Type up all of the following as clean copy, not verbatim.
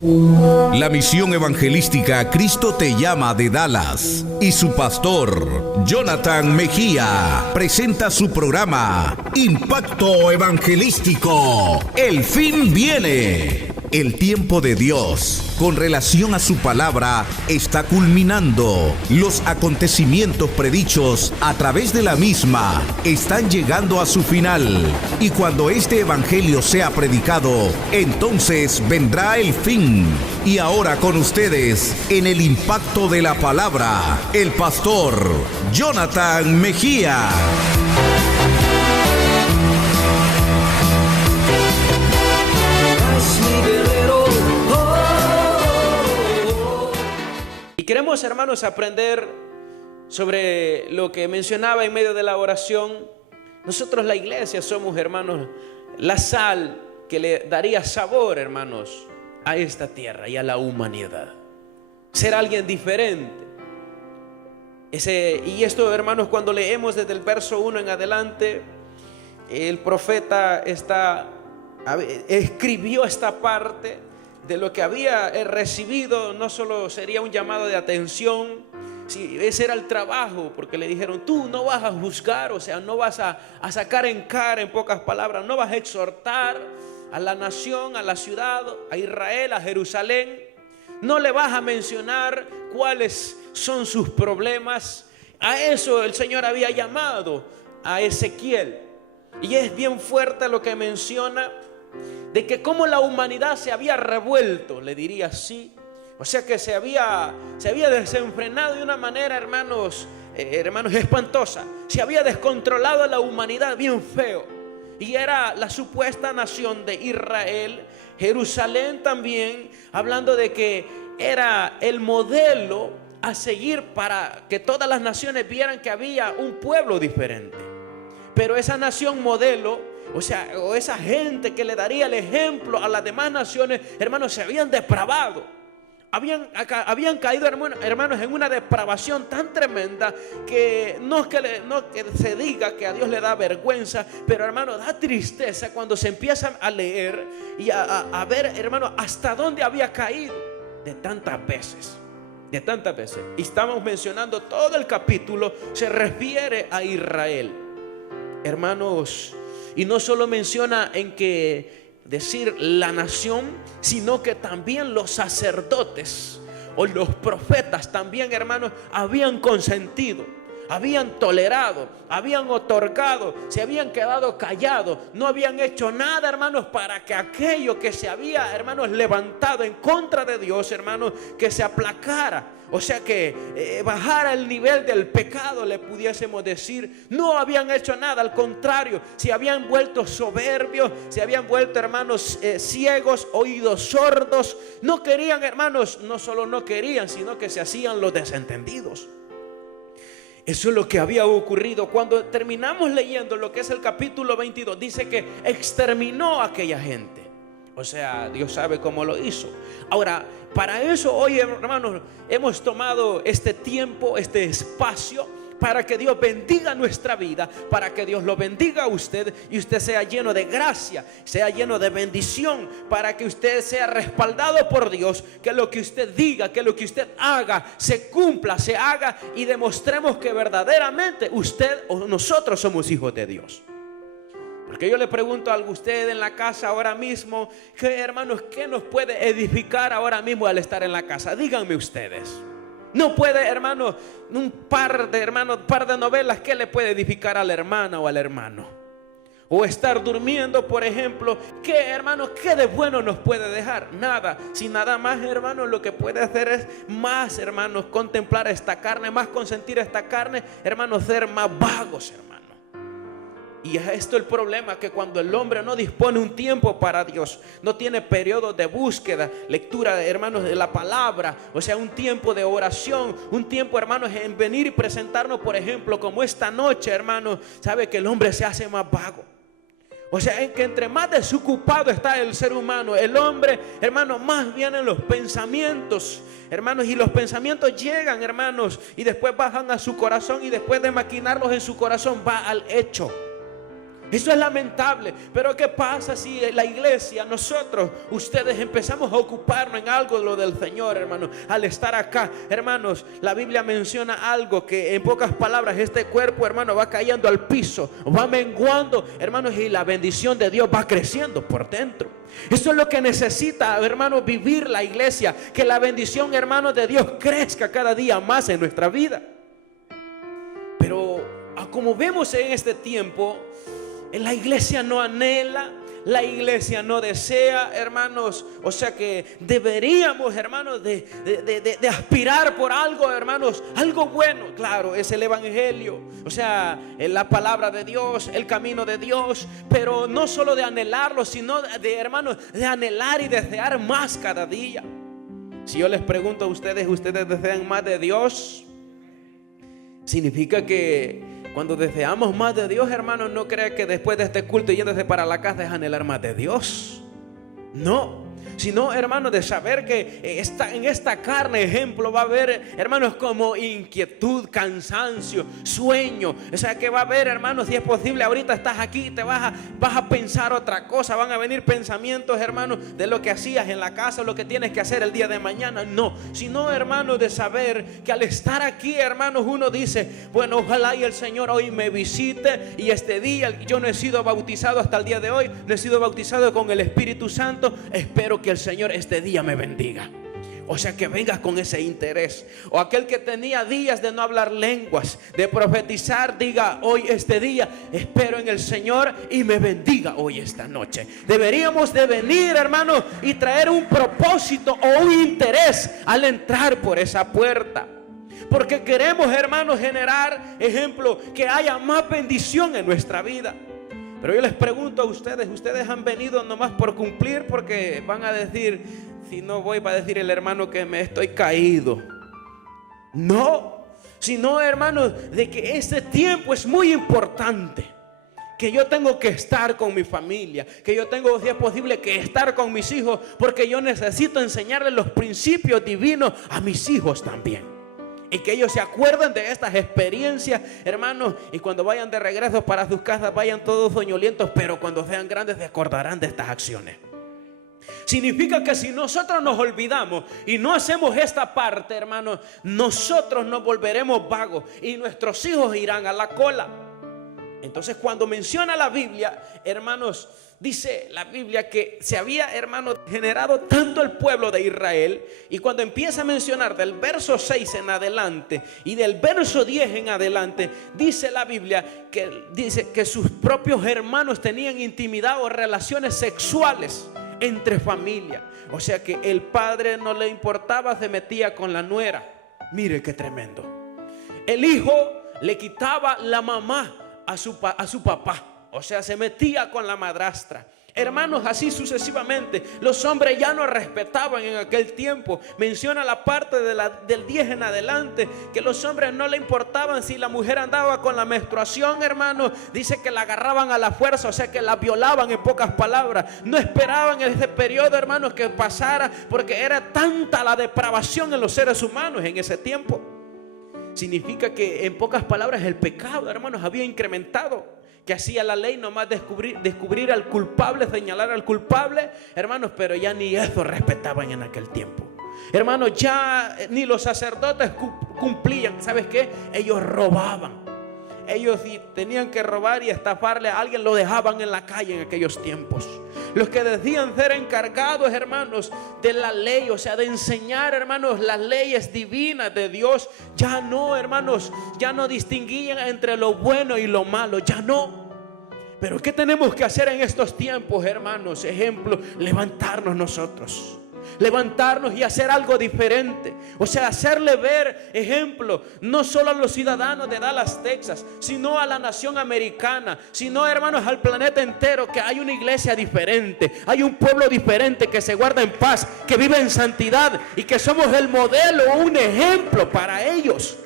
La misión evangelística Cristo te llama de Dallas y su pastor Jonathan Mejía presenta su programa Impacto Evangelístico. El fin viene. El tiempo de Dios con relación a su palabra está culminando. Los acontecimientos predichos a través de la misma están llegando a su final. Y cuando este evangelio sea predicado, entonces vendrá el fin. Y ahora con ustedes, en el impacto de la palabra, el pastor Jonathan Mejía. Y queremos, hermanos, aprender sobre lo que mencionaba en medio de la oración. Nosotros, la iglesia, somos, hermanos, la sal que le daría sabor, hermanos, a esta tierra y a la humanidad. Ser alguien diferente. Y esto, hermanos, cuando leemos desde el verso 1 en adelante, el profeta escribió esta parte de lo que había recibido. No solo sería un llamado de atención, ese era el trabajo, porque le dijeron: tú no vas a juzgar, o sea, no vas a sacar en cara, en pocas palabras, no vas a exhortar a la nación, a la ciudad, a Israel, a Jerusalén. No le vas a mencionar cuáles son sus problemas. A eso el Señor había llamado a Ezequiel. Y es bien fuerte lo que menciona, de que como la humanidad se había revuelto, le diría así. O sea que se había desenfrenado de una manera, hermanos, espantosa. Se había descontrolado la humanidad bien feo. Y era la supuesta nación de Israel. Jerusalén también, hablando de que era el modelo a seguir para que todas las naciones vieran que había un pueblo diferente. Pero esa nación modelo, o esa gente que le daría el ejemplo a las demás naciones, hermanos, se habían depravado. Habían caído, hermanos, en una depravación tan tremenda que no que se diga que a Dios le da vergüenza, pero, hermanos, da tristeza cuando se empiezan a leer y a ver, hermanos, hasta dónde había caído de tantas veces. Y estamos mencionando todo el capítulo, se refiere a Israel, hermanos, y no solo menciona en que decir la nación, sino que también los sacerdotes o los profetas también, hermanos, habían consentido, habían tolerado, habían otorgado, se habían quedado callados, no habían hecho nada, hermanos, para que aquello que se había, hermanos, levantado en contra de Dios, hermanos, que se aplacara. O sea que bajara el nivel del pecado, le pudiésemos decir. No habían hecho nada, al contrario, se habían vuelto soberbios, se habían vuelto, hermanos, ciegos, oídos sordos. No querían, hermanos, no solo no querían, sino que se hacían los desentendidos. Eso es lo que había ocurrido. Cuando terminamos leyendo lo que es el capítulo 22, dice que exterminó a aquella gente. O sea, Dios sabe cómo lo hizo. Ahora, para eso hoy, hermanos, hemos tomado este tiempo, este espacio, para que Dios bendiga nuestra vida, para que Dios lo bendiga a usted y usted sea lleno de gracia, sea lleno de bendición, para que usted sea respaldado por Dios, que lo que usted diga, que lo que usted haga, se cumpla, se haga, y demostremos que verdaderamente usted o nosotros somos hijos de Dios. Porque yo le pregunto a usted en la casa ahora mismo, hermanos, ¿qué nos puede edificar ahora mismo al estar en la casa? Díganme ustedes. No puede, hermano, un par de novelas, ¿qué le puede edificar a la hermana o al hermano? O estar durmiendo, por ejemplo, ¿qué, hermano, qué de bueno nos puede dejar? Nada. Si nada más, hermano, lo que puede hacer es más, hermanos, contemplar esta carne, más consentir esta carne, hermanos, ser más vagos, hermano. Y es esto el problema, que cuando el hombre no dispone un tiempo para Dios, no tiene periodos de búsqueda, lectura, hermanos, de la palabra, o sea, un tiempo de oración, un tiempo, hermanos, en venir y presentarnos, por ejemplo, como esta noche, hermanos, sabe que el hombre se hace más vago. O sea, en que entre más desocupado está el ser humano, el hombre, hermanos, más vienen los pensamientos, hermanos, y los pensamientos llegan, hermanos, y después bajan a su corazón, y después de maquinarlos en su corazón va al hecho. Eso es lamentable. Pero ¿qué pasa si la iglesia, nosotros, ustedes empezamos a ocuparnos en algo de lo del Señor, hermanos? Al estar acá, hermanos, la Biblia menciona algo que en pocas palabras, este cuerpo, hermano, va cayendo al piso, va menguando, hermanos, y la bendición de Dios va creciendo por dentro. Eso es lo que necesita, hermanos, vivir la iglesia. Que la bendición, hermanos, de Dios crezca cada día más en nuestra vida. Pero como vemos en este tiempo, la iglesia no anhela, la iglesia no desea, hermanos. O sea que deberíamos, hermanos, de aspirar por algo, hermanos, algo bueno. Claro, es el evangelio, o sea, la palabra de Dios, el camino de Dios. Pero no solo de anhelarlo, sino de, hermanos, de anhelar y desear más cada día. Si yo les pregunto a ustedes, ¿ustedes desean más de Dios? Significa que cuando deseamos más de Dios, hermanos, no crea que después de este culto yéndose para la casa es anhelar más de Dios. No, sino, hermanos, de saber que en esta carne, ejemplo, va a haber, hermanos, como inquietud, cansancio, sueño. O sea que va a haber, hermanos, si es posible, ahorita estás aquí y te vas a pensar otra cosa. Van a venir pensamientos, hermanos, de lo que hacías en la casa, lo que tienes que hacer el día de mañana. No, sino, hermanos, de saber que al estar aquí, hermanos, uno dice, bueno, ojalá y el Señor hoy me visite. Y este día, yo no he sido bautizado hasta el día de hoy, no he sido bautizado con el Espíritu Santo. Espero que el Señor este día me bendiga. O sea, que vengas con ese interés. O aquel que tenía días de no hablar lenguas, de profetizar, diga hoy, este día, espero en el Señor y me bendiga hoy, esta noche. Deberíamos de venir, hermanos, y traer un propósito o un interés al entrar por esa puerta. Porque queremos, hermanos, generar, ejemplo, que haya más bendición en nuestra vida. Pero yo les pregunto a ustedes, ¿ustedes han venido nomás por cumplir? Porque van a decir, si no voy, va a decir el hermano que me estoy caído. No, sino, hermanos, de que este tiempo es muy importante. Que yo tengo que estar con mi familia, que yo tengo, si es posible, que estar con mis hijos, porque yo necesito enseñarles los principios divinos a mis hijos también. Y que ellos se acuerden de estas experiencias, hermanos. Y cuando vayan de regreso para sus casas, vayan todos soñolientos. Pero cuando sean grandes, se acordarán de estas acciones. Significa que si nosotros nos olvidamos y no hacemos esta parte, hermanos, nosotros nos volveremos vagos y nuestros hijos irán a la cola. Entonces, cuando menciona la Biblia, hermanos, dice la Biblia que se había, hermanos, generado tanto el pueblo de Israel. Y cuando empieza a mencionar del verso 6 en adelante y del verso 10 en adelante, dice la Biblia que dice que sus propios hermanos tenían intimidad o relaciones sexuales entre familia. O sea que el padre no le importaba, se metía con la nuera. Mire qué tremendo. El hijo le quitaba la mamá a su papá. O sea, se metía con la madrastra. Hermanos, así sucesivamente. Los hombres ya no respetaban en aquel tiempo. Menciona la parte del 10 en adelante, que los hombres no le importaban si la mujer andaba con la menstruación, hermanos. Dice que la agarraban a la fuerza, o sea que la violaban, en pocas palabras. No esperaban ese periodo, hermanos, que pasara, porque era tanta la depravación en los seres humanos en ese tiempo. Significa que, en pocas palabras, el pecado, hermanos, había incrementado. Que hacía la ley nomás descubrir al culpable, señalar al culpable, hermanos, pero ya ni eso respetaban en aquel tiempo. Hermanos, ya ni los sacerdotes cumplían. ¿Sabes qué? Ellos robaban. Ellos, si tenían que robar y estafarle a alguien, lo dejaban en la calle en aquellos tiempos. Los que decían ser encargados, hermanos, de la ley, o sea, de enseñar, hermanos, las leyes divinas de Dios, ya no, hermanos, ya no distinguían entre lo bueno y lo malo, ya no. Pero ¿qué tenemos que hacer en estos tiempos, hermanos? Ejemplo, levantarnos nosotros. Levantarnos y hacer algo diferente. O sea, hacerle ver, ejemplo, no solo a los ciudadanos de Dallas, Texas, sino a la nación americana, sino, hermanos, al planeta entero, que hay una iglesia diferente, hay un pueblo diferente que se guarda en paz, que vive en santidad y que somos el modelo, un ejemplo para ellos.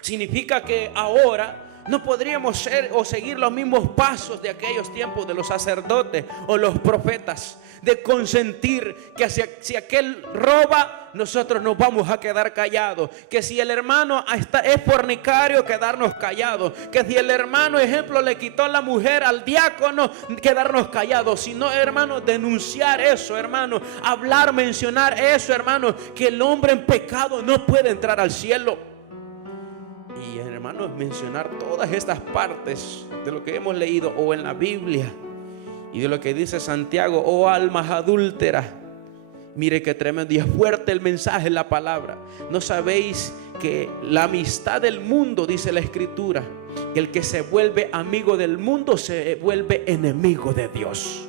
Significa que ahora, No podríamos ser o seguir los mismos pasos de aquellos tiempos de los sacerdotes o los profetas, de consentir que si aquel roba, nosotros nos vamos a quedar callados. Que si el hermano es fornicario, quedarnos callados. Que si el hermano, ejemplo, le quitó la mujer al diácono, quedarnos callados. Sino, hermano, denunciar eso, hermano, hablar, mencionar eso, hermano, que el hombre en pecado no puede entrar al cielo. Y, hermanos, mencionar todas estas partes de lo que hemos leído o en la Biblia y de lo que dice Santiago: oh almas adúlteras. Mire qué tremendo y es fuerte el mensaje, la palabra. ¿No sabéis que la amistad del mundo, dice la Escritura, que el que se vuelve amigo del mundo se vuelve enemigo de Dios?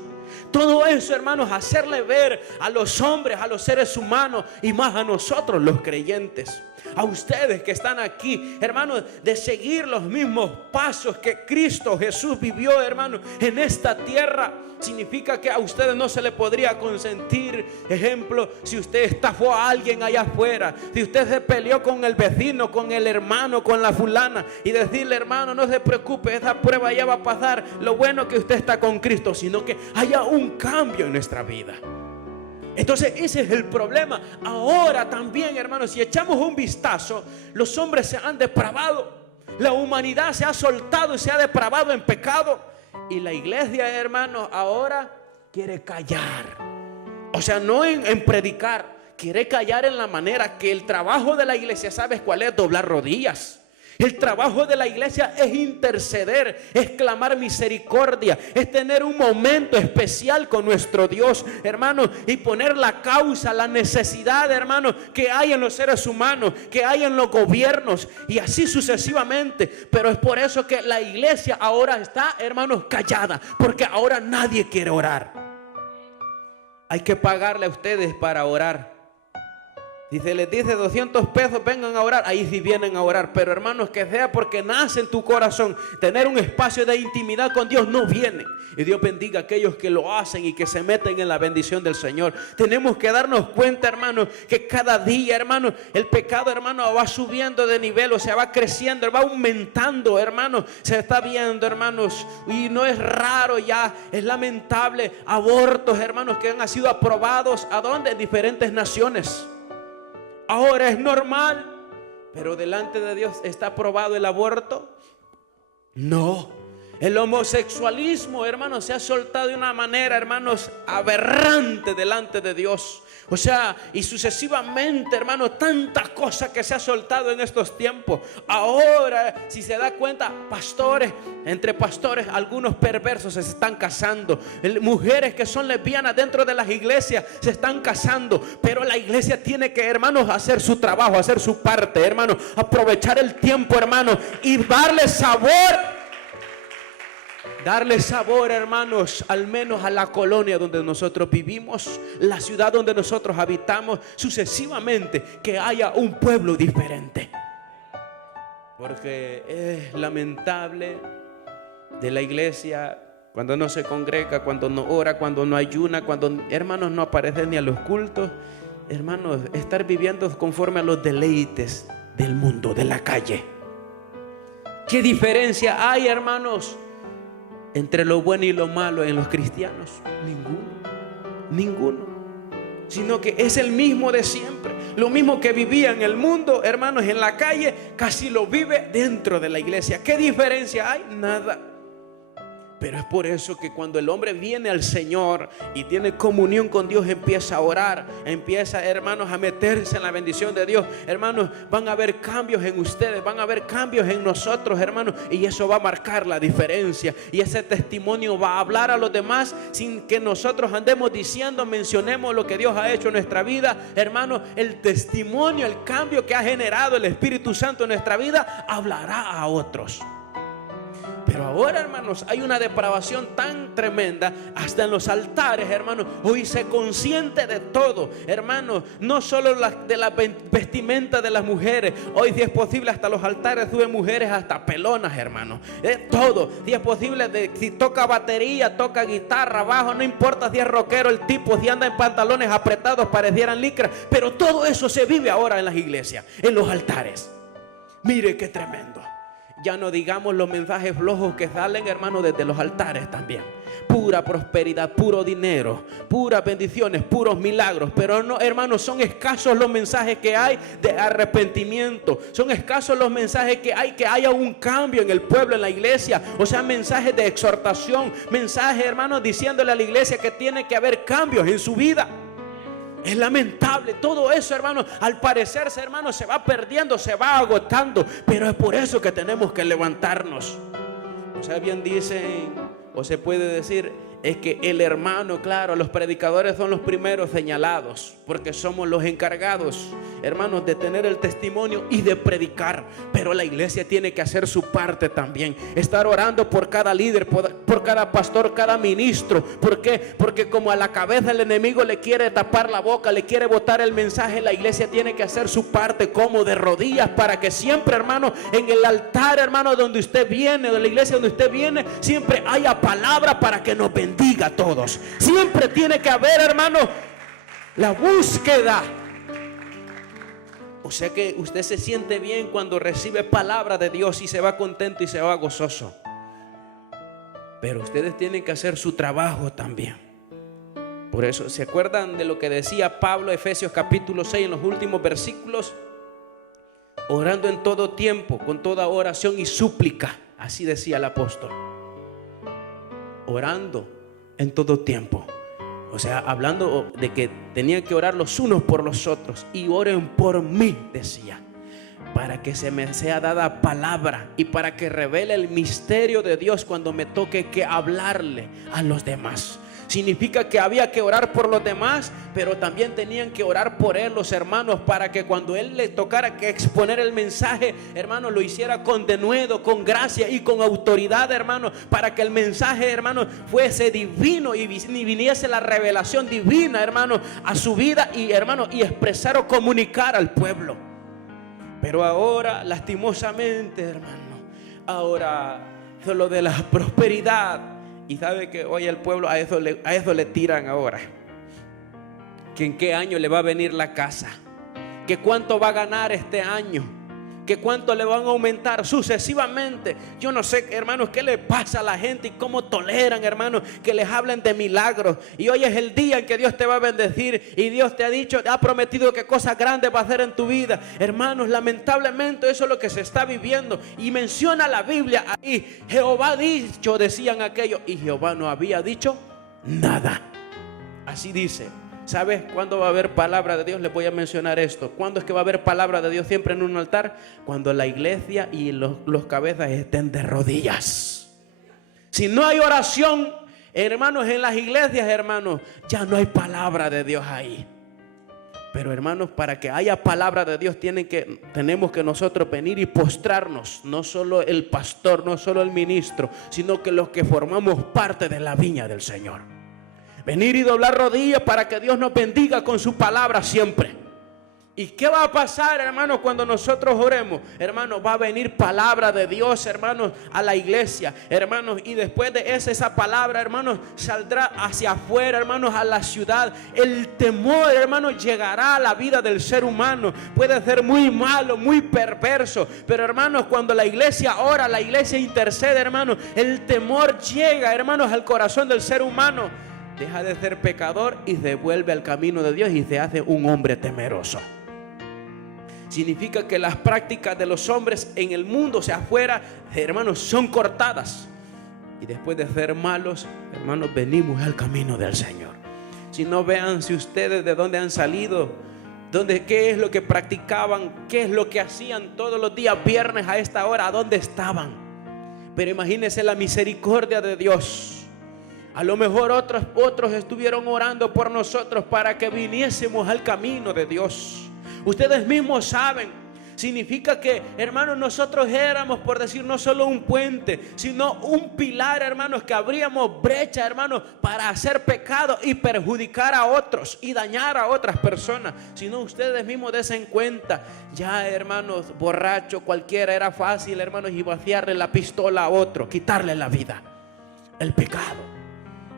Todo eso, hermanos, hacerle ver a los hombres, a los seres humanos y más a nosotros los creyentes, a ustedes que están aquí, hermanos, de seguir los mismos pasos que Cristo Jesús vivió, hermanos, en esta tierra. Significa que a ustedes no se le podría consentir, ejemplo, si usted estafó a alguien allá afuera, si usted se peleó con el vecino, con el hermano, con la fulana, y decirle: hermano, no se preocupe, esa prueba ya va a pasar, lo bueno que usted está con Cristo, sino que haya un cambio en nuestra vida. Entonces ese es el problema. Ahora también, hermanos, si echamos un vistazo, los hombres se han depravado, la humanidad se ha soltado y se ha depravado en pecado. Y la iglesia, hermanos, ahora quiere callar. O sea, no en predicar, quiere callar en la manera que el trabajo de la iglesia, ¿sabes cuál es? Doblar rodillas. El trabajo de la iglesia es interceder, es clamar misericordia, es tener un momento especial con nuestro Dios, hermanos, y poner la causa, la necesidad, hermanos, que hay en los seres humanos, que hay en los gobiernos, y así sucesivamente. Pero es por eso que la iglesia ahora está, hermanos, callada, porque ahora nadie quiere orar. Hay que pagarle a ustedes para orar. Si se les dice 200 pesos, vengan a orar, ahí sí vienen a orar. Pero, hermanos, que sea porque nace en tu corazón tener un espacio de intimidad con Dios, no viene. Y Dios bendiga a aquellos que lo hacen y que se meten en la bendición del Señor. Tenemos que darnos cuenta, hermanos, que cada día, hermanos, el pecado, hermanos, va subiendo de nivel, o sea, va creciendo, va aumentando, hermanos. Se está viendo, hermanos, y no es raro ya, es lamentable, abortos, hermanos, que han sido aprobados, ¿a dónde? En diferentes naciones. Ahora es normal, pero delante de Dios ¿está aprobado el aborto? No. El homosexualismo, hermanos, se ha soltado de una manera, hermanos, aberrante delante de Dios. O sea, y sucesivamente, hermanos, tantas cosas que se ha soltado en estos tiempos. Ahora, si se da cuenta, pastores, entre pastores, algunos perversos se están casando. Mujeres que son lesbianas dentro de las iglesias se están casando. Pero la iglesia tiene que, hermanos, hacer su trabajo, hacer su parte, hermanos, aprovechar el tiempo, hermanos, y darle sabor. Darle sabor, hermanos, al menos a la colonia donde nosotros vivimos, la ciudad donde nosotros habitamos, sucesivamente, que haya un pueblo diferente. Porque es lamentable de la iglesia cuando no se congrega, cuando no ora, cuando no ayuna, cuando, hermanos, no aparecen ni a los cultos. Hermanos, estar viviendo conforme a los deleites del mundo, de la calle. ¿Qué diferencia hay, hermanos, entre lo bueno y lo malo en los cristianos? Ninguno. Sino que es el mismo de siempre. Lo mismo que vivía en el mundo, hermanos, en la calle, casi lo vive dentro de la iglesia. ¿Qué diferencia hay? Nada. Pero es por eso que cuando el hombre viene al Señor y tiene comunión con Dios, empieza a orar, empieza, hermanos, a meterse en la bendición de Dios. Hermanos, van a haber cambios en ustedes, van a haber cambios en nosotros, hermanos, y eso va a marcar la diferencia. Y ese testimonio va a hablar a los demás sin que nosotros andemos diciendo, mencionemos lo que Dios ha hecho en nuestra vida. Hermanos, el testimonio, el cambio que ha generado el Espíritu Santo en nuestra vida, hablará a otros. Pero ahora, hermanos, hay una depravación tan tremenda, hasta en los altares, hermanos. Hoy se consiente de todo, hermanos, no solo de la vestimenta de las mujeres. Hoy, si es posible, hasta los altares suben mujeres hasta pelonas, hermanos. Todo, si es posible, si toca batería, toca guitarra, bajo, no importa si es rockero el tipo, si anda en pantalones apretados, parecieran licras. Pero todo eso se vive ahora en las iglesias, en los altares. Mire qué tremendo. Ya no digamos los mensajes flojos que salen, hermanos, desde los altares también. Pura prosperidad, puro dinero, puras bendiciones, puros milagros. Pero no, hermanos, son escasos los mensajes que hay de arrepentimiento. Son escasos los mensajes que haya un cambio en el pueblo, en la iglesia. O sea, mensajes de exhortación, mensajes, hermanos, diciéndole a la iglesia que tiene que haber cambios en su vida. Es lamentable todo eso, hermanos. Al parecerse, hermanos, se va perdiendo, se va agotando. Pero es por eso que tenemos que levantarnos. O sea, bien dicen, o se puede decir, es que el hermano, claro, los predicadores son los primeros señalados, porque somos los encargados, hermanos, de tener el testimonio y de predicar. Pero la iglesia tiene que hacer su parte también, estar orando por cada líder, por cada pastor, cada ministro. ¿Por qué? Porque como a la cabeza el enemigo le quiere tapar la boca, le quiere botar el mensaje, la iglesia tiene que hacer su parte, como de rodillas, para que siempre, hermano, en el altar, hermano, donde usted viene, de la iglesia donde usted viene, siempre haya palabra para que nos bendiga a todos. Siempre tiene que haber, hermano, la búsqueda. O sea que usted se siente bien cuando recibe palabra de Dios y se va contento y se va gozoso. Pero ustedes tienen que hacer su trabajo también. Por eso, ¿se acuerdan de lo que decía Pablo, Efesios capítulo 6, en los últimos versículos? Orando en todo tiempo, con toda oración y súplica. Así decía el apóstol. Orando en todo tiempo. O sea, hablando de que tenían que orar los unos por los otros. Y oren por mí, decía, para que se me sea dada palabra y para que revele el misterio de Dios cuando me toque que hablarle a los demás. Significa que había que orar por los demás, pero también tenían que orar por él, los hermanos, para que cuando él le tocara que exponer el mensaje, hermanos, lo hiciera con denuedo, con gracia y con autoridad, hermanos, para que el mensaje, hermanos, fuese divino y viniese la revelación divina, hermanos, a su vida y, hermanos, y expresar o comunicar al pueblo. Pero ahora, lastimosamente, hermano, ahora solo de la prosperidad. Y sabe que hoy el pueblo a eso le tiran ahora. Que en qué año le va a venir la casa, que cuánto va a ganar este año, que cuánto le van a aumentar sucesivamente. Yo no sé, hermanos, qué le pasa a la gente y cómo toleran, hermanos, que les hablen de milagros. Y hoy es el día en que Dios te va a bendecir y Dios te ha dicho, te ha prometido que cosas grandes va a hacer en tu vida. Hermanos, lamentablemente eso es lo que se está viviendo. Y menciona la Biblia ahí, Jehová ha dicho, decían aquellos, y Jehová no había dicho nada. Así dice. ¿Sabes cuándo va a haber palabra de Dios? Les voy a mencionar esto. ¿Cuándo es que va a haber palabra de Dios siempre en un altar? Cuando la iglesia y los cabezas estén de rodillas. Si no hay oración, hermanos, en las iglesias, hermanos, ya no hay palabra de Dios ahí. Pero, hermanos, para que haya palabra de Dios tenemos que nosotros venir y postrarnos. No solo el pastor, no solo el ministro, sino que los que formamos parte de la viña del Señor. Venir y doblar rodillas para que Dios nos bendiga con su palabra siempre. ¿Y qué va a pasar, hermanos, cuando nosotros oremos? Hermanos, va a venir palabra de Dios, hermanos, a la iglesia, hermanos. Y después de esa palabra, hermanos, saldrá hacia afuera, hermanos, a la ciudad. El temor, hermanos, llegará a la vida del ser humano. Puede ser muy malo, muy perverso. Pero, hermanos, cuando la iglesia ora, la iglesia intercede, hermanos, el temor llega, hermanos, al corazón del ser humano. Deja de ser pecador y se vuelve al camino de Dios y se hace un hombre temeroso. Significa que las prácticas de los hombres en el mundo, o sea, afuera, hermanos, son cortadas. Y después de ser malos, hermanos, venimos al camino del Señor. Si no, vean si ustedes de dónde han salido, qué es lo que practicaban, qué es lo que hacían todos los días viernes a esta hora, a dónde estaban. Pero imagínense la misericordia de Dios. A lo mejor otros estuvieron orando por nosotros para que viniésemos al camino de Dios. Ustedes mismos saben, significa que, hermanos, nosotros éramos, por decir, no solo un puente, sino un pilar, hermanos, que abríamos brecha, hermanos, para hacer pecado y perjudicar a otros y dañar a otras personas. Si no, ustedes mismos desen cuenta, ya, hermanos, borracho cualquiera, era fácil, hermanos, y vaciarle la pistola a otro, quitarle la vida, el pecado.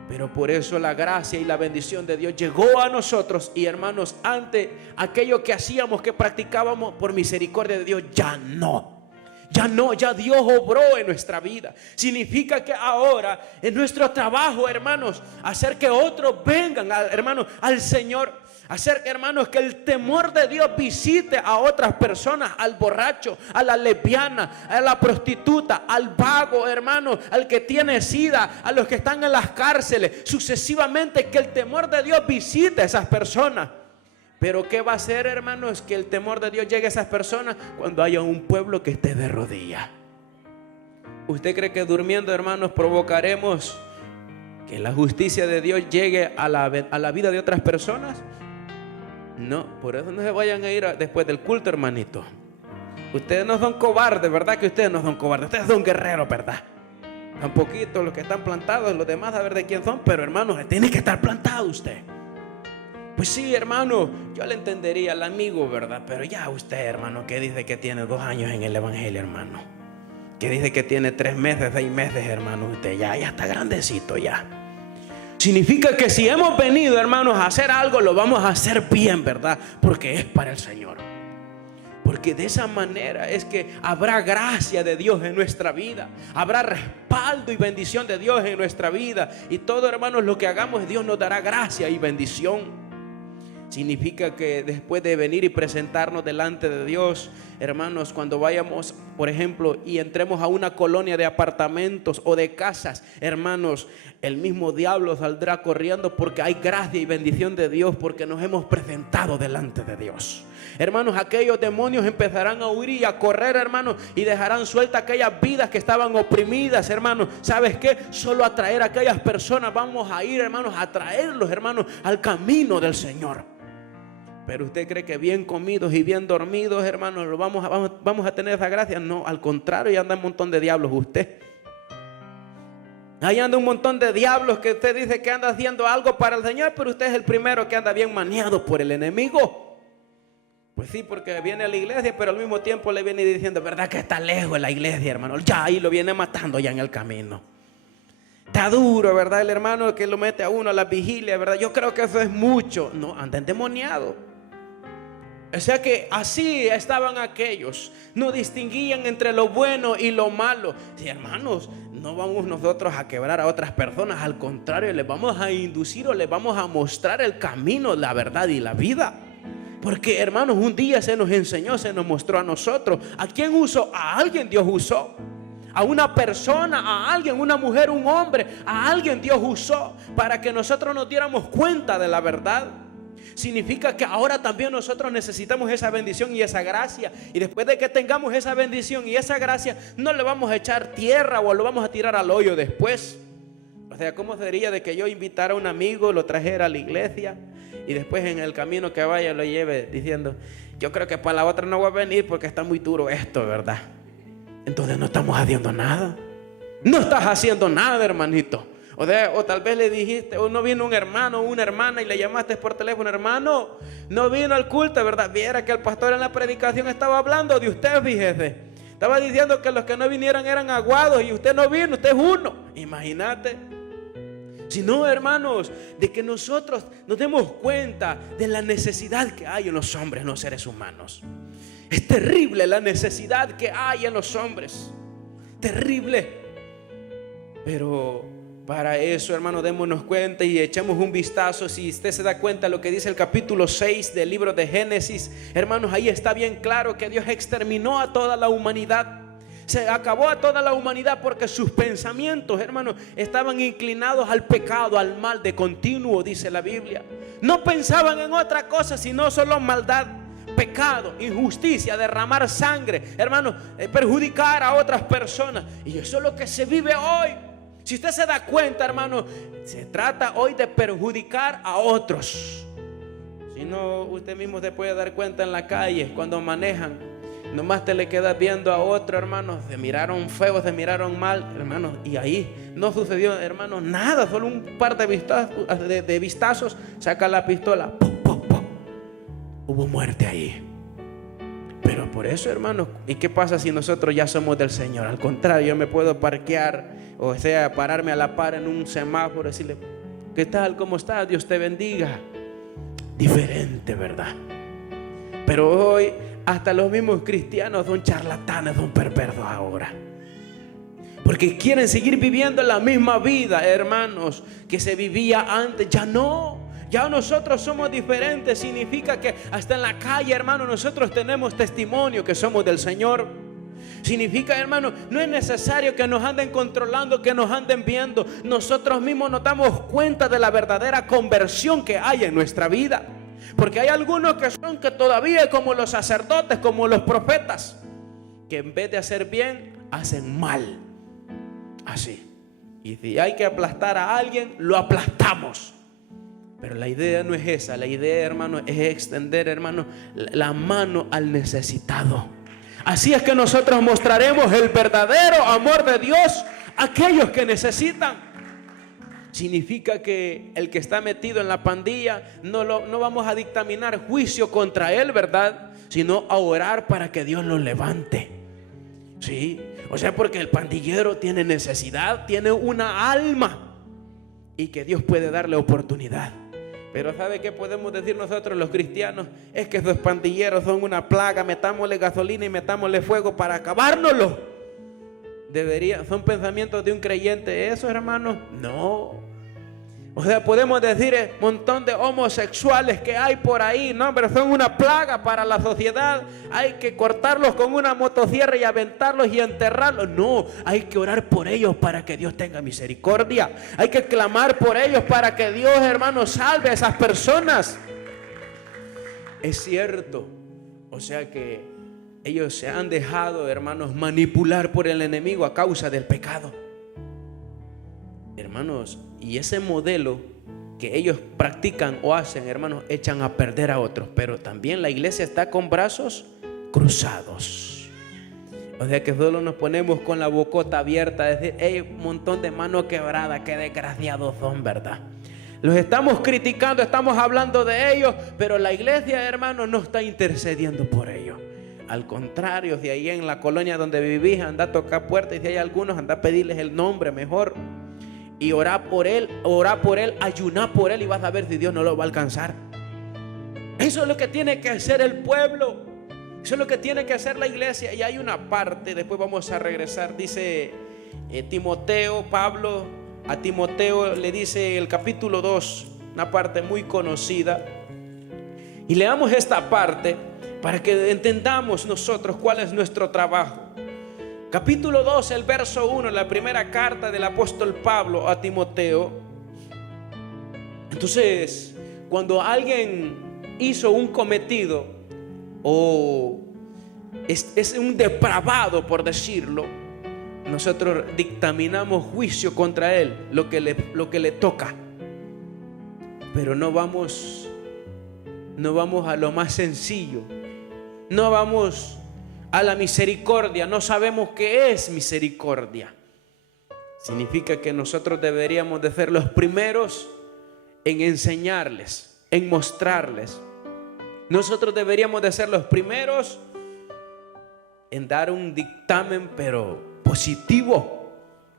Pero por eso la gracia y la bendición de Dios llegó a nosotros. Y, hermanos, ante aquello que hacíamos, que practicábamos, por misericordia de Dios, ya no. Ya Dios obró en nuestra vida. Significa que ahora en nuestro trabajo, hermanos, hacer que otros vengan, hermanos, al Señor. Hacer, hermanos, que el temor de Dios visite a otras personas, al borracho, a la lesbiana, a la prostituta, al vago, hermanos, al que tiene sida, a los que están en las cárceles, sucesivamente, que el temor de Dios visite a esas personas. Pero ¿qué va a hacer, hermanos? Que el temor de Dios llegue a esas personas cuando haya un pueblo que esté de rodillas. ¿Usted cree que durmiendo, hermanos, provocaremos que la justicia de Dios llegue a la vida de otras personas? No, por eso no se vayan a ir después del culto, hermanito. Ustedes no son cobardes, ¿verdad? Que ustedes no son cobardes, ustedes son guerreros, ¿verdad? Son poquitos los que están plantados, los demás a ver de quién son, pero hermanos, tiene que estar plantado usted. Pues sí, hermano, yo le entendería al amigo, ¿verdad? Pero ya usted, hermano, que dice que tiene 2 años en el evangelio, hermano, que dice que tiene 3 meses, 6 meses, hermano, usted ya está grandecito ya. Significa que si hemos venido, hermanos, a hacer algo, lo vamos a hacer bien, ¿verdad? Porque es para el Señor. Porque de esa manera es que habrá gracia de Dios en nuestra vida. Habrá respaldo y bendición de Dios en nuestra vida. Y todo, hermanos, lo que hagamos, Dios nos dará gracia y bendición. Significa que después de venir y presentarnos delante de Dios, hermanos, cuando vayamos, por ejemplo, y entremos a una colonia de apartamentos o de casas, hermanos, el mismo diablo saldrá corriendo porque hay gracia y bendición de Dios, porque nos hemos presentado delante de Dios. Hermanos, aquellos demonios empezarán a huir y a correr, hermanos, y dejarán sueltas aquellas vidas que estaban oprimidas, hermanos. ¿Sabes qué? Solo a traer a aquellas personas vamos a ir, hermanos, a traerlos, hermanos, al camino del Señor. Pero usted cree que bien comidos y bien dormidos, hermanos, vamos a tener esa gracia. No, al contrario, ya anda un montón de diablos usted. Ahí anda un montón de diablos que usted dice que anda haciendo algo para el Señor, pero usted es el primero que anda bien maniado por el enemigo. Pues sí, porque viene a la iglesia, pero al mismo tiempo le viene diciendo, ¿verdad que está lejos de la iglesia, hermano? Ya ahí lo viene matando ya en el camino. Está duro, ¿verdad? El hermano que lo mete a uno a la vigilia, ¿verdad? Yo creo que eso es mucho. No, anda endemoniado. O sea que así estaban aquellos. No distinguían entre lo bueno y lo malo. Sí, hermanos, no vamos nosotros a quebrar a otras personas. Al contrario, les vamos a inducir o les vamos a mostrar el camino, la verdad y la vida. Porque, hermanos, un día se nos enseñó, se nos mostró a nosotros. ¿A quién usó? A alguien Dios usó. A una persona, a alguien, una mujer, un hombre, a alguien Dios usó para que nosotros nos diéramos cuenta de la verdad. Significa que ahora también nosotros necesitamos esa bendición y esa gracia. Y después de que tengamos esa bendición y esa gracia, no le vamos a echar tierra o lo vamos a tirar al hoyo después. O sea, ¿cómo sería de que yo invitara a un amigo, lo trajera a la iglesia y después en el camino que vaya lo lleve diciendo, yo creo que para la otra no voy a venir porque está muy duro esto, ¿verdad? Entonces no estamos haciendo nada. No estás haciendo nada, hermanito. O tal vez le dijiste, o no vino un hermano o una hermana y le llamaste por teléfono, hermano, no vino al culto, ¿verdad? Viera que el pastor en la predicación estaba hablando de usted, fíjese. Estaba diciendo que los que no vinieran eran aguados y usted no vino, usted es uno. Imagínate. Si no, hermanos, de que nosotros nos demos cuenta de la necesidad que hay en los hombres, en los seres humanos. Es terrible la necesidad que hay en los hombres. Terrible. Pero para eso, hermano, démonos cuenta y echemos un vistazo. Si usted se da cuenta de lo que dice el capítulo 6 del libro de Génesis, hermanos, ahí está bien claro que Dios exterminó a toda la humanidad. Se acabó a toda la humanidad porque sus pensamientos, hermanos, estaban inclinados al pecado, al mal de continuo, dice la Biblia. No pensaban en otra cosa sino solo maldad, pecado, injusticia, derramar sangre, hermanos, perjudicar a otras personas. Y eso es lo que se vive hoy. Si usted se da cuenta, hermano, se trata hoy de perjudicar a otros. Si no, usted mismo se puede dar cuenta en la calle cuando manejan. Nomás te le quedas viendo a otro, hermano. Se miraron feo, se miraron mal, hermano. Y ahí no sucedió, hermano, nada. Solo un par de vistazos. Saca la pistola. ¡Pum, pum, pum! Hubo muerte ahí. Pero por eso, hermano, ¿y qué pasa si nosotros ya somos del Señor? Al contrario, yo me puedo parquear, o sea, pararme a la par en un semáforo y decirle, ¿qué tal? ¿Cómo estás? Dios te bendiga. Diferente, ¿verdad? Pero hoy hasta los mismos cristianos son charlatanes, son perversos ahora. Porque quieren seguir viviendo la misma vida, hermanos, que se vivía antes. Ya no, ya nosotros somos diferentes. Significa que hasta en la calle, hermanos, nosotros tenemos testimonio que somos del Señor. Significa, hermano, no es necesario que nos anden controlando, que nos anden viendo. Nosotros mismos nos damos cuenta de la verdadera conversión que hay en nuestra vida. Porque hay algunos que todavía como los sacerdotes, como los profetas, que en vez de hacer bien, hacen mal. Así. Y si hay que aplastar a alguien, lo aplastamos. Pero la idea no es esa. La idea, hermano, es extender, hermano, la mano al necesitado. Así es que nosotros mostraremos el verdadero amor de Dios a aquellos que necesitan. Significa que el que está metido en la pandilla no vamos a dictaminar juicio contra él, ¿verdad? Sino a orar para que Dios lo levante. Sí, o sea, porque el pandillero tiene necesidad, tiene una alma y que Dios puede darle oportunidad. Pero ¿sabe qué podemos decir nosotros los cristianos? Es que esos pandilleros son una plaga, metámosle gasolina y metámosle fuego para acabárnoslo. ¿Son pensamientos de un creyente eso, hermanos? No. O sea, podemos decir un montón de homosexuales que hay por ahí, no, pero son una plaga para la sociedad. Hay que cortarlos con una motosierra y aventarlos y enterrarlos. No, hay que orar por ellos para que Dios tenga misericordia. Hay que clamar por ellos para que Dios, hermanos, salve a esas personas. Es cierto, o sea que ellos se han dejado, hermanos, manipular por el enemigo a causa del pecado. Hermanos, y ese modelo que ellos practican o hacen, hermanos, echan a perder a otros. Pero también la iglesia está con brazos cruzados. O sea que solo nos ponemos con la bocota abierta, es decir, hay un montón de mano quebrada, qué desgraciados son, ¿verdad? Los estamos criticando, estamos hablando de ellos, pero la iglesia, hermanos, no está intercediendo por ellos. Al contrario, de ahí en la colonia donde vivís, anda a tocar puertas, y si hay algunos, anda a pedirles el nombre mejor. Y orar por él, ayunar por él, y vas a ver si Dios no lo va a alcanzar. Eso es lo que tiene que hacer el pueblo. Eso es lo que tiene que hacer la iglesia. Y hay una parte, después vamos a regresar. Dice Timoteo, Pablo a Timoteo le dice el capítulo 2, una parte muy conocida. Y leamos esta parte para que entendamos nosotros cuál es nuestro trabajo. Capítulo 2, el verso 1, la primera carta del apóstol Pablo a Timoteo. Entonces, cuando alguien hizo un cometido o es un depravado, por decirlo, nosotros dictaminamos juicio contra él, lo que le toca. Pero no vamos a lo más sencillo, no vamos a la misericordia, no sabemos qué es misericordia. Significa que nosotros deberíamos de ser los primeros en enseñarles, en mostrarles. Nosotros deberíamos de ser los primeros en dar un dictamen, pero positivo,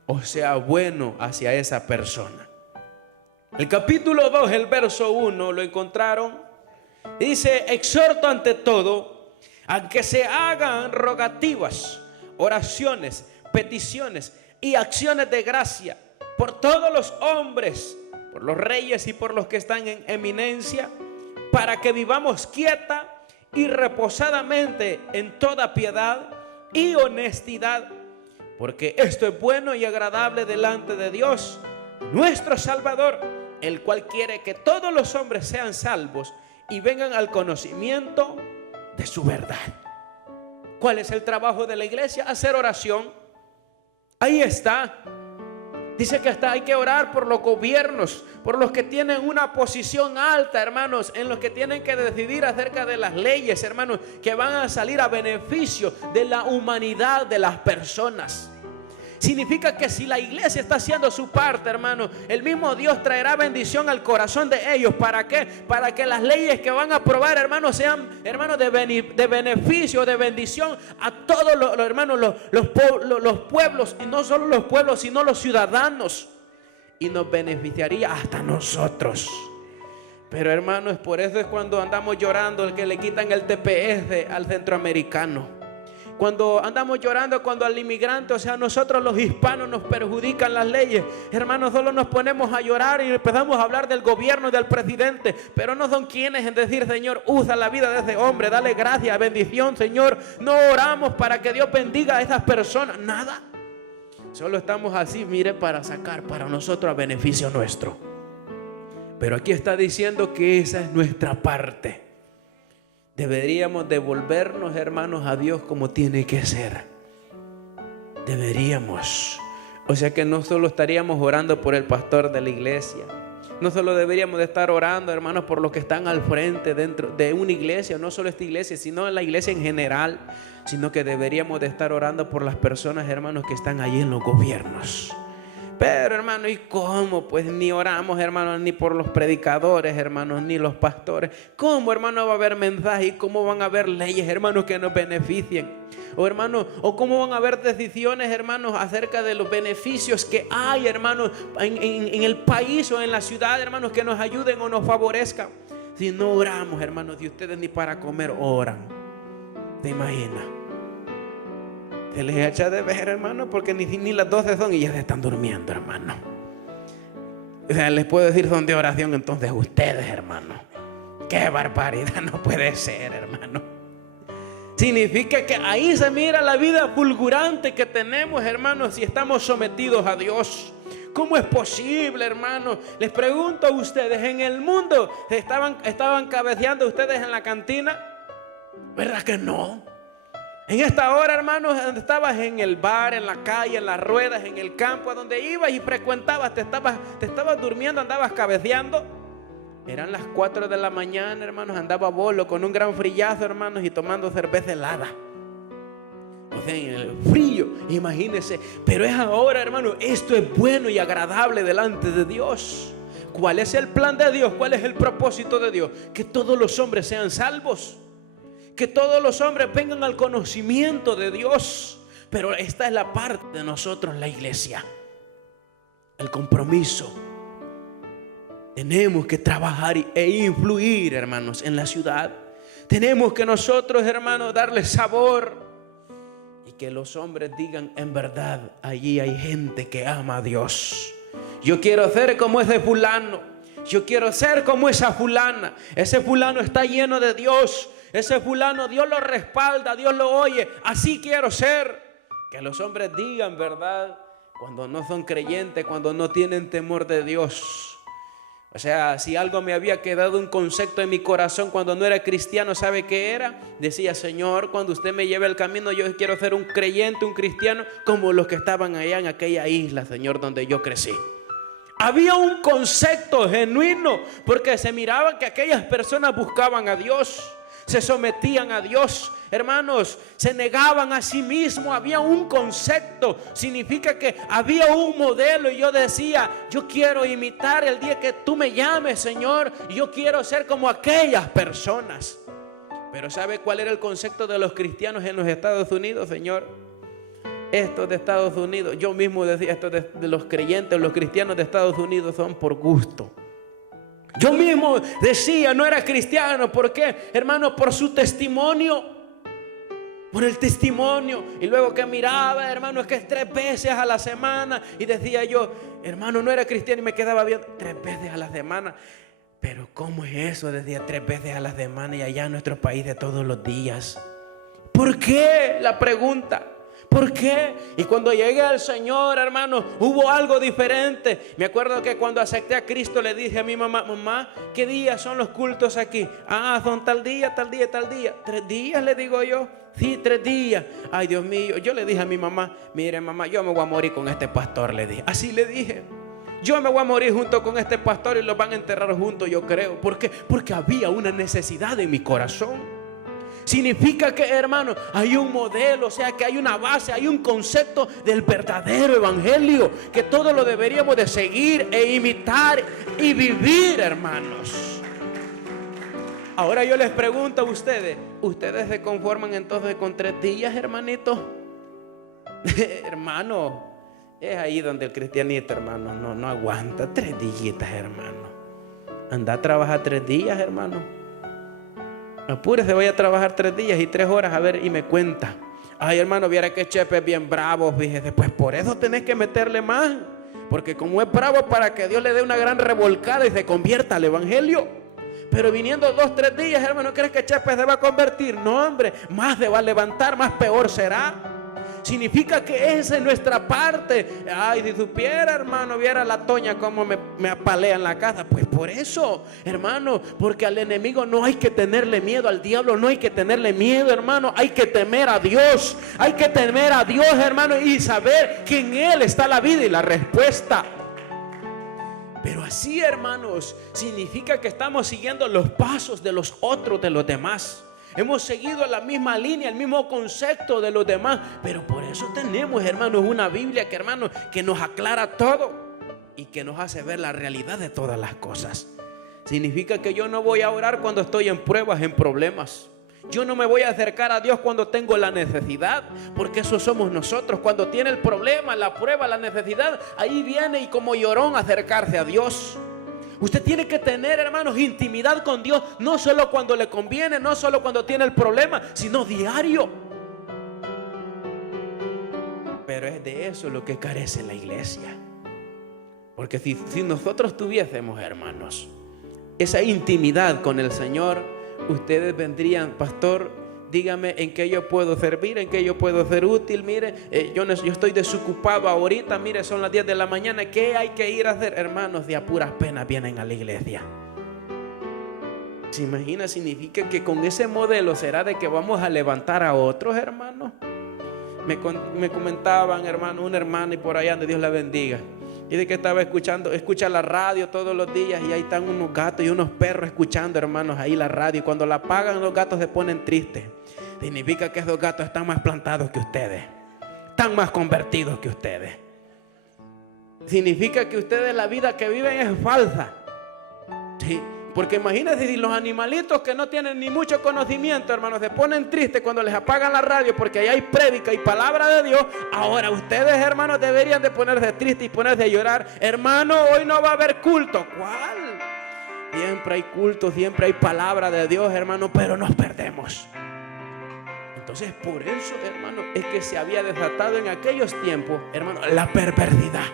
o sea, bueno hacia esa persona. El capítulo 2, el verso 1, ¿lo encontraron? Dice: exhorto ante todo a que se hagan rogativas, oraciones, peticiones y acciones de gracia por todos los hombres, por los reyes y por los que están en eminencia, para que vivamos quieta y reposadamente en toda piedad y honestidad, porque esto es bueno y agradable delante de Dios, nuestro Salvador, el cual quiere que todos los hombres sean salvos y vengan al conocimiento de su verdad. ¿Cuál es el trabajo de la iglesia? Hacer oración. Ahí está. Dice que hasta hay que orar por los gobiernos, por los que tienen una posición alta, hermanos, en los que tienen que decidir acerca de las leyes, hermanos, que van a salir a beneficio de la humanidad de las personas. Significa que si la iglesia está haciendo su parte, hermano, el mismo Dios traerá bendición al corazón de ellos. ¿Para qué? Para que las leyes que van a aprobar, hermanos, sean, hermanos, de beneficio, de bendición a todos los hermanos, los pueblos, y no solo los pueblos, sino los ciudadanos. Y nos beneficiaría hasta nosotros. Pero hermanos, por eso es cuando andamos llorando el que le quitan el TPS al centroamericano. Cuando andamos llorando cuando al inmigrante, o sea, nosotros los hispanos nos perjudican las leyes. Hermanos, solo nos ponemos a llorar y empezamos a hablar del gobierno y del presidente. Pero no son quienes en decir, Señor, usa la vida de ese hombre, dale gracias, bendición, Señor. No oramos para que Dios bendiga a esas personas, nada. Solo estamos así, mire, para sacar para nosotros a beneficio nuestro. Pero aquí está diciendo que esa es nuestra parte. Deberíamos devolvernos, hermanos, a Dios como tiene que ser. Deberíamos. O sea que no solo estaríamos orando por el pastor de la iglesia. No solo deberíamos de estar orando, hermanos, por los que están al frente dentro de una iglesia. No solo esta iglesia, sino en la iglesia en general. Sino que deberíamos de estar orando por las personas, hermanos, que están allí en los gobiernos. Pero hermano, ¿y cómo? Pues ni oramos, hermanos, ni por los predicadores, hermanos, ni los pastores. ¿Cómo, hermano, va a haber mensajes? ¿Y cómo van a haber leyes, hermanos, que nos beneficien? O hermanos, o cómo van a haber decisiones, hermanos, acerca de los beneficios que hay, hermanos, en el país o en la ciudad, hermanos, que nos ayuden o nos favorezcan. Si no oramos, hermanos, y ustedes ni para comer oran. ¿Te imaginas? Se les echa de ver, hermano, porque ni las 12 son y ya se están durmiendo, hermano. O sea, les puedo decir son de oración entonces ustedes, hermano. Qué barbaridad, no puede ser, hermano. Significa que ahí se mira la vida fulgurante que tenemos, hermanos, si estamos sometidos a Dios. ¿Cómo es posible, hermano? Les pregunto a ustedes, en el mundo estaban cabeceando ustedes en la cantina, ¿verdad que no? En esta hora, hermanos, estabas en el bar, en la calle, en las ruedas, en el campo, a donde ibas y frecuentabas, te estabas durmiendo, andabas cabeceando. Eran las 4 de la mañana, hermanos, andaba bolo con un gran frillazo, hermanos, y tomando cerveza helada. O sea, en el frío, imagínense. Pero es ahora, hermanos, esto es bueno y agradable delante de Dios. ¿Cuál es el plan de Dios? ¿Cuál es el propósito de Dios? Que todos los hombres sean salvos. Que todos los hombres vengan al conocimiento de Dios. Pero esta es la parte de nosotros, la iglesia. El compromiso. Tenemos que trabajar e influir, hermanos, en la ciudad. Tenemos que nosotros, hermanos, darle sabor. Y que los hombres digan, en verdad, allí hay gente que ama a Dios. Yo quiero ser como ese fulano. Yo quiero ser como esa fulana. Ese fulano está lleno de Dios. Ese fulano, Dios lo respalda, Dios lo oye. Así quiero ser. Que los hombres digan, ¿verdad? Cuando no son creyentes, cuando no tienen temor de Dios. O sea, si algo me había quedado un concepto en mi corazón cuando no era cristiano, ¿sabe qué era? Decía, Señor, cuando usted me lleve el camino, yo quiero ser un creyente, un cristiano, como los que estaban allá en aquella isla, Señor, donde yo crecí. Había un concepto genuino, porque se miraba que aquellas personas buscaban a Dios. Se sometían a Dios, hermanos, se negaban a sí mismos. Había un concepto, significa que había un modelo. Y yo decía, yo quiero imitar el día que tú me llames, Señor. Y yo quiero ser como aquellas personas. Pero ¿sabe cuál era el concepto de los cristianos en los Estados Unidos, Señor? Estos de Estados Unidos, yo mismo decía, estos de los creyentes, los cristianos de Estados Unidos son por gusto. Yo mismo decía, no era cristiano. ¿Por qué? Hermano, por su testimonio. Por el testimonio. Y luego que miraba, hermano, es que es 3 veces a la semana. Y decía yo, hermano, no era cristiano. Y me quedaba viendo 3 veces a la semana. Pero ¿cómo es eso? Decía 3 veces a la semana y allá en nuestro país de todos los días. ¿Por qué? La pregunta. ¿Por qué? Y cuando llegué al Señor, hermano, hubo algo diferente. Me acuerdo que cuando acepté a Cristo le dije a mi mamá, mamá, ¿qué días son los cultos aquí? Ah, son tal día, tal día, tal día. 3 días, le digo yo. Sí, 3 días. Ay, Dios mío. Yo le dije a mi mamá, mire mamá, yo me voy a morir con este pastor, le dije. Así le dije. Yo me voy a morir junto con este pastor y los van a enterrar juntos, yo creo. ¿Por qué? Porque había una necesidad en mi corazón. Significa que, hermano, hay un modelo, o sea que hay una base, hay un concepto del verdadero evangelio que todos lo deberíamos de seguir e imitar y vivir, hermanos. Ahora yo les pregunto a ustedes, ¿ustedes se conforman entonces con 3 días, hermanitos? Hermano, es ahí donde el cristianito, hermano, no aguanta 3 días, hermano. anda a trabajar 3 días, hermano. Apúrese, voy a trabajar 3 días y 3 horas, a ver, y me cuenta. Ay, hermano, viera que Chepe es bien bravo, fíjese. Pues por eso tenés que meterle más. Porque como es bravo, para que Dios le dé una gran revolcada y se convierta al evangelio. Pero viniendo 2, 3 días, hermano, ¿crees que Chepe se va a convertir? No, hombre, más se va a levantar, más peor será. Significa que esa es nuestra parte. Ay, si supiera, hermano, viera la Toña cómo me apalea en la casa. Pues por eso, hermano, porque al enemigo no hay que tenerle miedo, al diablo no hay que tenerle miedo, hermano. Hay que temer a Dios. Hay que temer a Dios, hermano, y saber que en Él está la vida y la respuesta. Pero así, hermanos, significa que estamos siguiendo los pasos de los otros, de los demás. Hemos seguido la misma línea, el mismo concepto de los demás. Pero por eso tenemos, hermanos, una Biblia que, hermanos, que nos aclara todo y que nos hace ver la realidad de todas las cosas. Significa que yo no voy a orar cuando estoy en pruebas, en problemas. Yo no me voy a acercar a Dios cuando tengo la necesidad, porque eso somos nosotros. Cuando tiene el problema, la prueba, la necesidad, ahí viene y como llorón acercarse a Dios. Usted tiene que tener, hermanos, intimidad con Dios, no solo cuando le conviene, no solo cuando tiene el problema, sino diario. Pero es de eso lo que carece la iglesia. Porque si nosotros tuviésemos, hermanos, esa intimidad con el Señor, ustedes vendrían, pastor, dígame en qué yo puedo servir, en qué yo puedo ser útil. Mire, yo estoy desocupado ahorita, mire, son las 10 de la mañana, ¿qué hay que ir a hacer? Hermanos, de a puras penas vienen a la iglesia. ¿Se imagina? Significa que con ese modelo será de que vamos a levantar a otros, hermanos. Me comentaban, hermano, una hermana y por allá donde Dios la bendiga. Y de que estaba escucha la radio todos los días y ahí están unos gatos y unos perros escuchando, hermanos, ahí la radio. Y cuando la apagan, los gatos se ponen tristes. Significa que esos gatos están más plantados que ustedes, están más convertidos que ustedes. Significa que ustedes la vida que viven es falsa. Sí. Porque imagínense si los animalitos que no tienen ni mucho conocimiento, hermanos, se ponen tristes cuando les apagan la radio porque ahí hay prédica y palabra de Dios. Ahora ustedes, hermanos, deberían de ponerse tristes y ponerse a llorar. Hermano, hoy no va a haber culto. ¿Cuál? Siempre hay culto, siempre hay palabra de Dios, hermano, pero nos perdemos. Entonces, por eso, hermano, es que se había desatado en aquellos tiempos, hermano, la perversidad.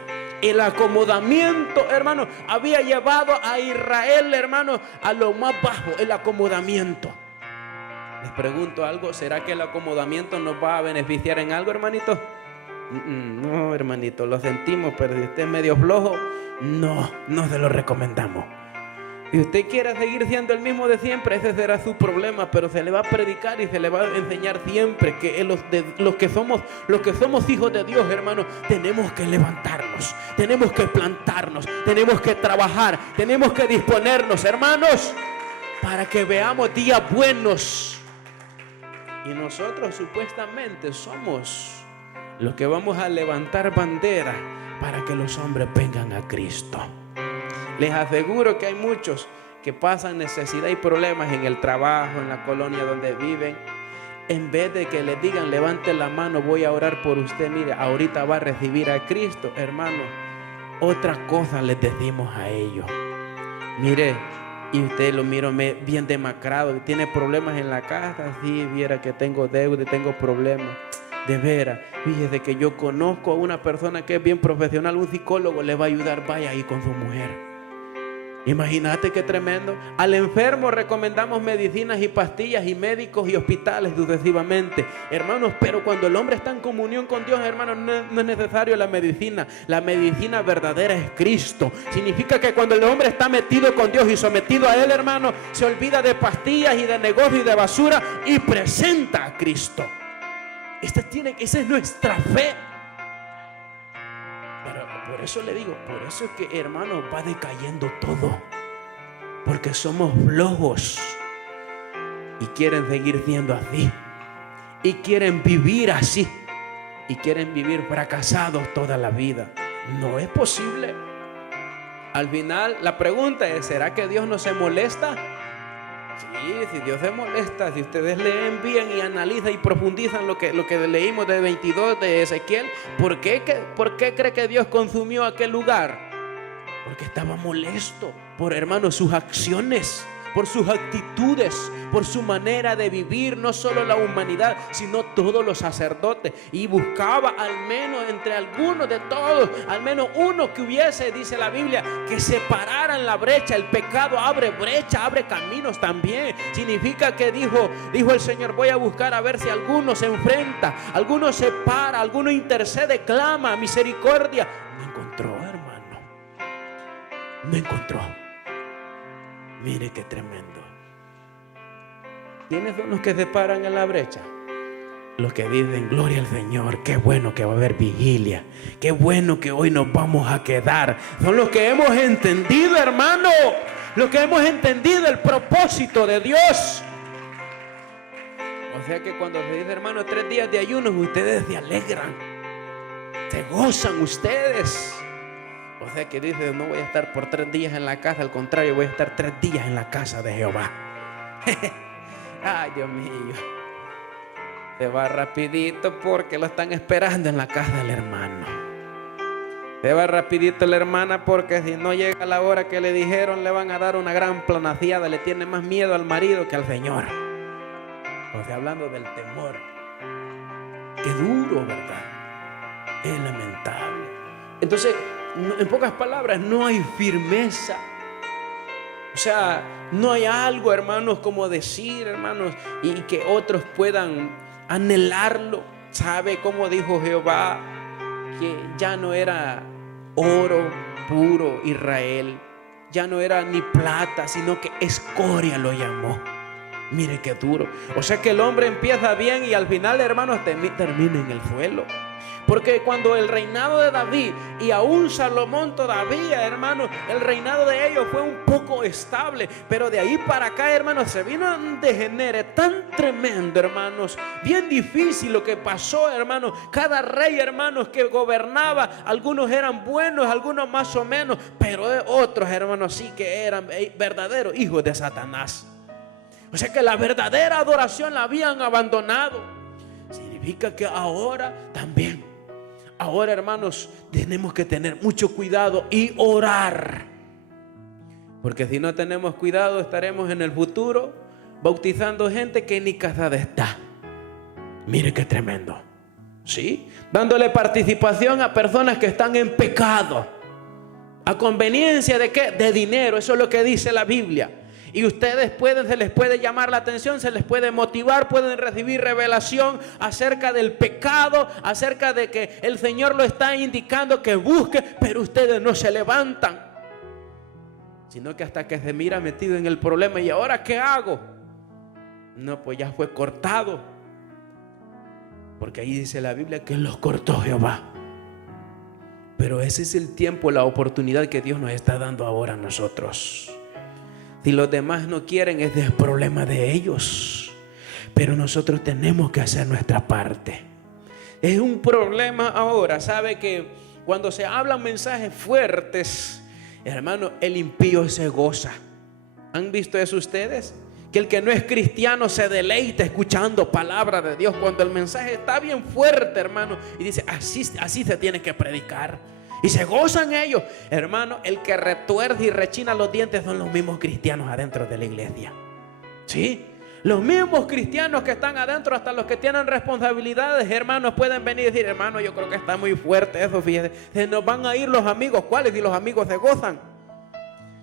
El acomodamiento, hermano, había llevado a Israel, hermano, a lo más bajo, el acomodamiento. Les pregunto algo, ¿será que el acomodamiento nos va a beneficiar en algo, hermanito? No, hermanito, lo sentimos, pero si usted es medio flojo, no se lo recomendamos. Si usted quiere seguir siendo el mismo de siempre, ese será su problema, pero se le va a predicar y se le va a enseñar siempre que los que somos hijos de Dios, hermano, tenemos que levantarnos, tenemos que plantarnos, tenemos que trabajar, tenemos que disponernos, hermanos, para que veamos días buenos. Y nosotros supuestamente somos los que vamos a levantar bandera para que los hombres vengan a Cristo. Les aseguro que hay muchos que pasan necesidad y problemas en el trabajo, en la colonia donde viven. En vez de que les digan, levante la mano, voy a orar por usted, mire, ahorita va a recibir a Cristo, hermano. Otra cosa les decimos a ellos. Mire, y usted lo miro bien demacrado, tiene problemas en la casa, sí, viera que tengo deuda, tengo problemas. De veras, fíjese que yo conozco a una persona que es bien profesional, un psicólogo le va a ayudar, vaya ahí con su mujer. Imagínate qué tremendo. Al enfermo recomendamos medicinas y pastillas y médicos y hospitales sucesivamente, hermanos, pero cuando el hombre está en comunión con Dios, hermanos, no es necesario la medicina. La medicina verdadera es Cristo. Significa que cuando el hombre está metido con Dios y sometido a Él, hermano, se olvida de pastillas y de negocio y de basura y presenta a Cristo. Esa es nuestra fe. Por eso le digo, por eso es que, hermano, va decayendo todo. Porque somos flojos y quieren seguir siendo así. Y quieren vivir así. Y quieren vivir fracasados toda la vida. No es posible. Al final, la pregunta es, ¿será que Dios no se molesta? Sí, si Dios se molesta, si ustedes leen bien y analizan y profundizan lo que leímos de 22 de Ezequiel, ¿por qué cree que Dios consumió aquel lugar? Porque estaba molesto. por hermanos sus acciones, por sus actitudes, por su manera de vivir, no solo la humanidad, sino todos los sacerdotes. Y buscaba al menos entre algunos de todos, al menos uno que hubiese, dice la Biblia, que separaran la brecha. El pecado abre brecha, abre caminos también. Significa que dijo el Señor, voy a buscar a ver si alguno se enfrenta, alguno se para, alguno intercede, clama misericordia. No encontró, hermano, no encontró. Mire qué tremendo. ¿Quiénes son los que se paran en la brecha? Los que dicen, gloria al Señor, qué bueno que va a haber vigilia, qué bueno que hoy nos vamos a quedar. Son los que hemos entendido, hermano, los que hemos entendido el propósito de Dios. O sea que cuando se dice, hermano, 3 días de ayuno, ustedes se alegran, se gozan ustedes. O sea que dice, no voy a estar por 3 días en la casa, al contrario, voy a estar 3 días en la casa de Jehová. Ay, Dios mío, se va rapidito porque lo están esperando en la casa del hermano. Se va rapidito la hermana porque si no llega la hora que le dijeron, le van a dar una gran planaciada. Le tiene más miedo al marido que al Señor. O sea, hablando del temor. Qué duro, ¿verdad? Es lamentable. Entonces, en pocas palabras, no hay firmeza. O sea, no hay algo, hermanos, como decir, hermanos, y que otros puedan anhelarlo. ¿Sabe cómo dijo Jehová? Que ya no era oro puro Israel, ya no era ni plata, sino que escoria lo llamó. Mire qué duro. O sea que el hombre empieza bien y al final, hermanos, termina en el suelo. Porque cuando el reinado de David y aún Salomón todavía, hermanos, el reinado de ellos fue un poco estable, pero de ahí para acá, hermanos, se vino un degenere tan tremendo, hermanos, bien difícil lo que pasó, hermanos. Cada rey, hermanos, que gobernaba, algunos eran buenos, algunos más o menos, pero otros, hermanos, sí que eran verdaderos hijos de Satanás. O sea que la verdadera adoración la habían abandonado. Significa que ahora también. Ahora, hermanos, tenemos que tener mucho cuidado y orar. Porque si no tenemos cuidado, estaremos en el futuro bautizando gente que ni casada está. Mire qué tremendo. ¿Sí? Dándole participación a personas que están en pecado. ¿A conveniencia de qué? De dinero. Eso es lo que dice la Biblia. Y ustedes se les puede llamar la atención, se les puede motivar, pueden recibir revelación acerca del pecado, acerca de que el Señor lo está indicando que busque, pero ustedes no se levantan, sino que hasta que se mira metido en el problema. ¿Y ahora qué hago? No, pues ya fue cortado, porque ahí dice la Biblia que los cortó Jehová. Pero ese es el tiempo, la oportunidad que Dios nos está dando ahora a nosotros. Si los demás no quieren, es el problema de ellos, pero nosotros tenemos que hacer nuestra parte. Es un problema ahora, sabe que cuando se hablan mensajes fuertes, hermano, el impío se goza. ¿Han visto eso ustedes? Que el que no es cristiano se deleita escuchando palabra de Dios cuando el mensaje está bien fuerte, hermano, y dice, así se tiene que predicar. Y se gozan ellos. Hermano, el que retuerce y rechina los dientes son los mismos cristianos adentro de la iglesia. ¿Sí? Los mismos cristianos que están adentro, hasta los que tienen responsabilidades, hermanos, pueden venir y decir, hermano, yo creo que está muy fuerte eso, fíjese. Se nos van a ir los amigos. ¿Cuáles? Y los amigos se gozan.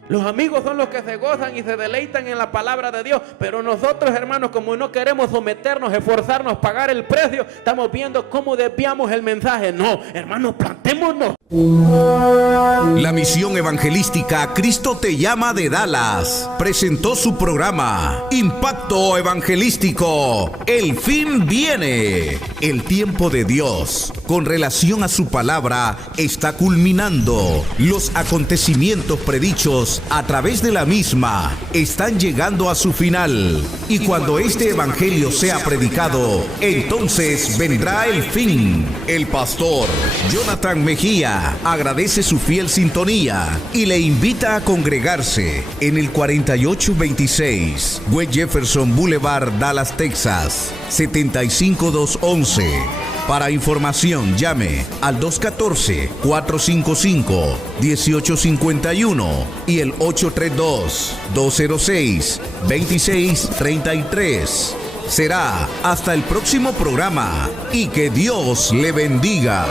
Los amigos son los que se gozan y se deleitan en la palabra de Dios. Pero nosotros, hermanos, como no queremos someternos, esforzarnos, pagar el precio, estamos viendo cómo desviamos el mensaje. No, hermanos, plantémonos. La misión evangelística Cristo te llama de Dallas presentó su programa Impacto Evangelístico. El fin viene. El tiempo de Dios con relación a su palabra está culminando. Los acontecimientos predichos a través de la misma están llegando a su final. Y cuando este evangelio sea predicado, entonces vendrá el fin. El pastor Jonathan Mejía agradece su fiel sintonía y le invita a congregarse en el 4826 West Jefferson Boulevard, Dallas, Texas, 75211. Para información, llame al 214-455-1851 y el 832-206-2633. Será hasta el próximo programa y que Dios le bendiga.